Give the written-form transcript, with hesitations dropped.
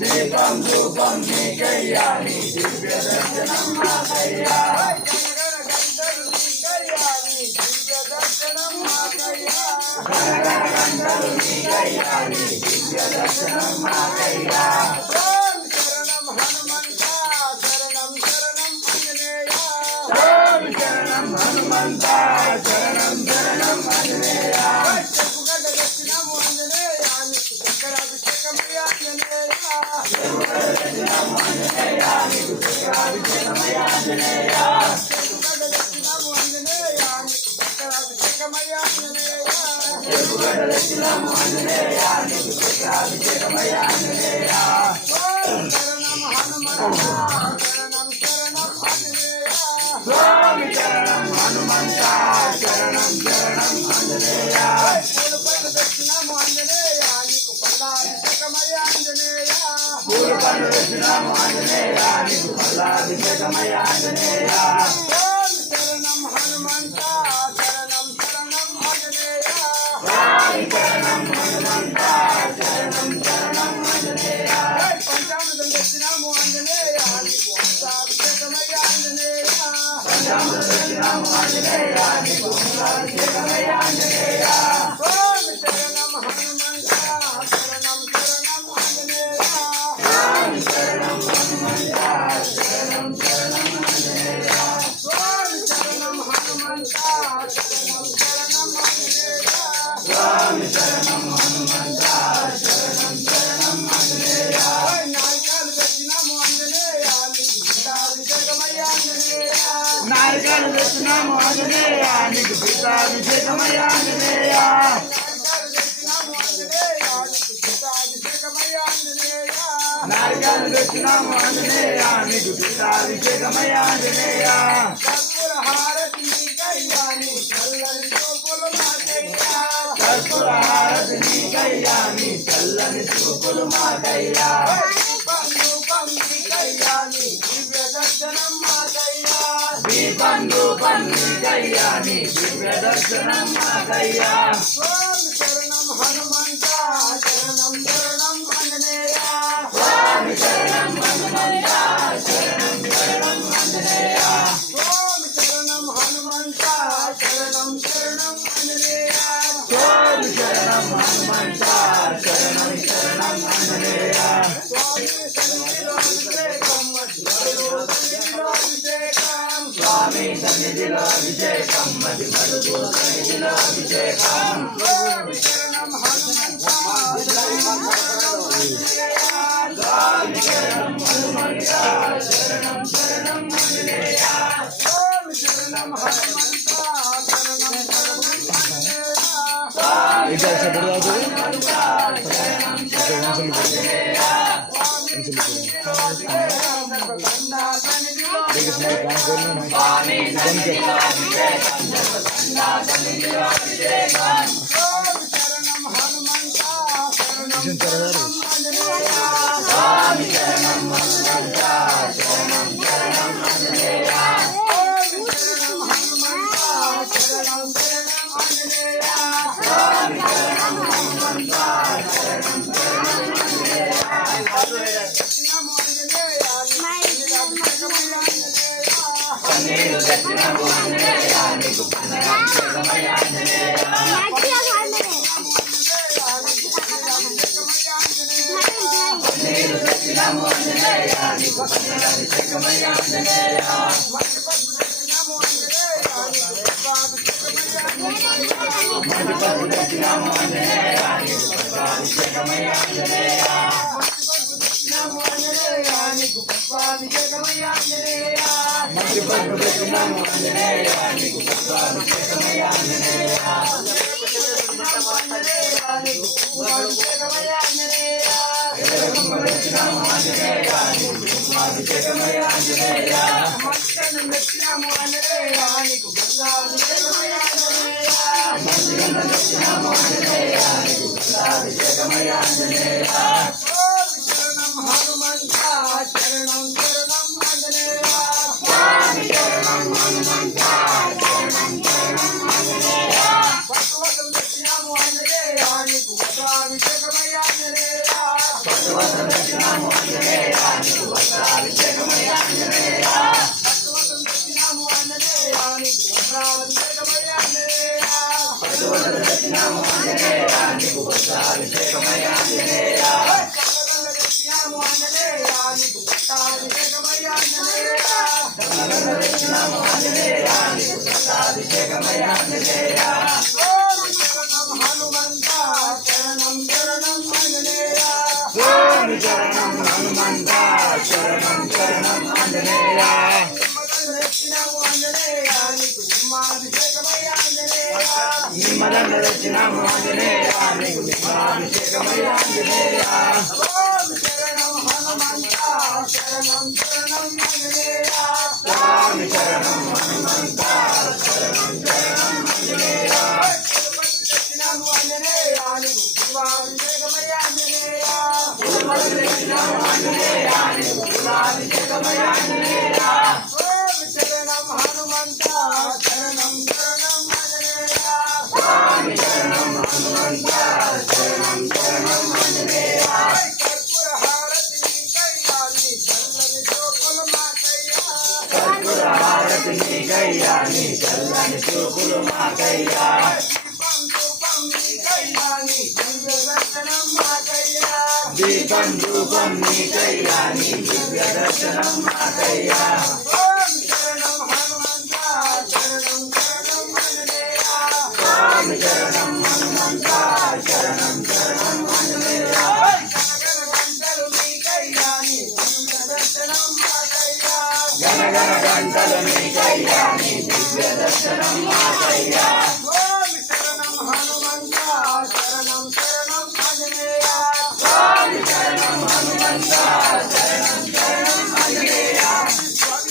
దీపం ధూపం నీకయ్యాని దివ్య దర్శనం మాకయ్యా గంటలు నీకయ్యాని దివ్య దర్శనం మాకయ్యా గంటలు నీకయ్యాని దివ్య దర్శనం మాకయ్యా ఓం శరణం హనుమంత శరణం శరణం ఆంజనేయ ఓం శరణం హనుమంత శరణం శరణం ఆంజనేయ చెప్పుగడ్డ దర్శనము ఆంజనేయానికి చక్రాభిషేకం ఆంజనేయ చెరుకుగడ్డ తెచ్చినాము ఆంజనేయ నీకు క్షేత్రాభిషేకమయ్య ఆంజనేయ శరణం హనుమంత శరణం శరణం ఆంజనేయ స్వామి శరణం హనుమంత శరణం శరణం ఆంజనేయ పూలు పండ్లు తెచ్చినాము ఆంజనేయ నీకు పల్లాభిషేకమయ్య ఆంజనేయ పూలు పండ్లు తెచ్చినాము ఆంజనేయ నీకు పల్లాభిషేకమయ్య ఆంజనేయ స్వామి శరణం హనుమంత శరణం శరణం ఆంజనేయ స్వామి శరణం హనుమంత శరణం శరణం ఆంజనేయ పంచామృతం తెచ్చినాము ఆంజనేయ నీకు హంసాభిషేకమయ్య ఆంజనేయ పంచామృతం తెచ్చినాము ఆంజనేయ నీకు హంసాభిషేకమయ్య ఆంజనేయ స్వామి శరణం హనుమంత శరణం శరణం ఆంజనేయ స్వామి శరణం హనుమంత శరణం శరణం ఆంజనేయ స్వామి శరణం హనుమంత శరణం శరణం ఆంజనేయ స్వామి శరణం హనుమంత శరణం శరణం ఆంజనేయ నాయకాలు తెచ్చినాము ఆంజనేయ నీకు పట్టాభిషేకమయ్య ఆంజనేయ నాయకాలు తెచ్చినాము ఆంజనేయ నీకు పట్టాభిషేకమయ్య ఆంజనేయ నాయకాలు తెచ్చినాము ఆంజనేయ నీకు పట్టాభిషేకమయ్య ఆంజనేయ కర్పూర హారతి నీకయ్యాని చల్లని చూపులు మాకయ్యా కర్పూర హారతి నీకయ్యాని చల్లని చూపులు మాకయ్యా దీపం రూపం నీకయ్యాని దివ్య దర్శనం మాకయ్యా దీపం రూపం నీకయ్యాని దివ్య దర్శనం మాకయ్యా స్వామి శరణం హనుమంత శరణం శరణం ఆంజనేయ స్వామి శరణం హనుమంత శరణం శరణం ఆంజనేయ స్వామి శరణం హనుమంత శరణం శరణం ఆంజనేయ స్వామి శరణం హనుమంత శరణం శరణం ఆంజనేయ స్వామి సన్నిధిలో అభిషేకం స్వామి సన్నిధిలో అభిషేకం మది మరుగు సన్నిధిలో అభిషేకం స్వామి శరణం హనుమంత స్వామి శరణం హనుమంత శరణం శరణం ఆంజనేయ స్వామి శరణం హనుమంత శరణం శరణం ఆంజనేయ స్వామి శరణం హనుమంత శరణం శరణం ఆంజనేయ స్వామి సన్నిధిలో అభిషేకం సర్వగంగా సన్నిధిలో స్వామి సన్నిధిలో అభిషేకం సర్వగంగా సన్నిధిలో అభిషేకం స్వామి శరణం హనుమంత శరణం శరణం ఆంజనేయ స్వామి శరణం హనుమంత శరణం శరణం ఆంజనేయ స్వామి శరణం హనుమంత శరణం శరణం ఆంజనేయ స్వామి శరణం హనుమంత శరణం శరణం ఆంజనేయ నమో ఆంజనేయ పన్నీరు దక్షిణము ఆంజనేయ నీకు పన్నీరాభిషేకమయ్య ఆంజనేయ పన్నీరు దక్షిణము ఆంజనేయ నీకు పన్నీరాభిషేకమయ్య ఆంజనేయ మంటిపద్మ దక్షిణము ఆంజనేయ నీకు పుష్పాభిషేకమయ్య ఆంజనేయ పుష్పాభిషేకమయ్య ఆంజనేయ మంటిపద్మ దక్షిణము ఆంజనేయ నీకు పుష్పాభిషేకమయ్య ఆంజనేయ పుష్పాభిషేకమయ్య ఆంజనేయ దక్షిణము ఆంజనేయ నీకు పుష్పాభిషేకమయ్య ఆంజనేయ మంచిగంధం దక్షిణము ఆంజనేయ నీకు గంగాభిషేకమయ్య ఆంజనేయ మంచిగంధం దక్షిణము ఆంజనేయ నీకు గంగాభిషేకమయ్య ఆంజనేయ స్వామి శరణం హనుమంత శరణం శరణం ఆంజనేయ స్వామి శరణం హనుమంత శరణం శరణం ఆంజనేయ పశువతం దక్షిణము ఆంజనేయ నీకు వస్త్రాభిషేకమయ్య ఆంజనేయ పశువతం దక్షిణము ఆంజనేయ నీకు వస్త్రాభిషేకమయ్య ఆంజనేయ పశువతం దక్షిణము ఆంజనేయ నీకు వస్త్రాభిషేకమయ్య ఆంజనేయ పశువతం దక్షిణము ఆంజనేయ నీకు వస్త్రాభిషేకమయ్య ఆంజనేయ కమలగంగ దక్షిణము ఆంజనేయ నీకు పట్టాభిషేకమయ్య ఆంజనేయ కమలగంగ దక్షిణము ఆంజనేయ నీకు పట్టాభిషేకమయ్య ఆంజనేయ స్వామి శరణం హనుమంత శరణం శరణం ఆంజనేయ స్వామి శరణం హనుమంత శరణం శరణం ఆంజనేయ దక్షిణము ఆంజనేయ నీకు సింహాభిషేకమయ్య ఆంజనేయ నిమ్మలను తెచ్చినాము ఆంజనేయ నీకు నిమ్మలాభిషేకమయ్య ఆంజనేయ స్వామి శరణం హనుమంత శరణం శరణం ఆంజనేయ స్వామి శరణం హనుమంత శరణం శరణం ఆంజనేయ తెచ్చినాము ఆంజనేయ నీకు నిమ్మలాభిషేకమయ్య ఆంజనేయ తెచ్చినాము ఆంజనేయ నీకు నిమ్మలాభిషేకమయ్య ఆంజనేయ స్వామి శరణం హనుమంత శరణం శరణం ఆంజనేయ స్వామి శరణం హనుమంత శరణం శరణం ఆంజనేయ కర్పూర హారతి నీకయ్యాని చల్లని చూపులు మాకయ్యా కర్పూర హారతి నీకయ్యాని చల్లని చూపులు మాకయ్యా దీపం ధూపం నీకయ్యాని దివ్య దర్శనం మాకయ్యా ఓం శరణం హనుమంత శరణం శరణం ఆంజనేయ స్వామి శరణం హనుమంత శరణం శరణం ఆంజనేయ గణగణ గంటలు నీకయ్యాని దివ్య దర్శనం మాకయ్యా గణగణ గంటలు నీకయ్యాని దివ్య దర్శనం మాకయ్యా స్వామి శరణం హనుమంత శరణం శరణం ఆంజనేయ స్వామి శరణం హనుమంత శరణం శరణం ఆంజనేయ స్వామి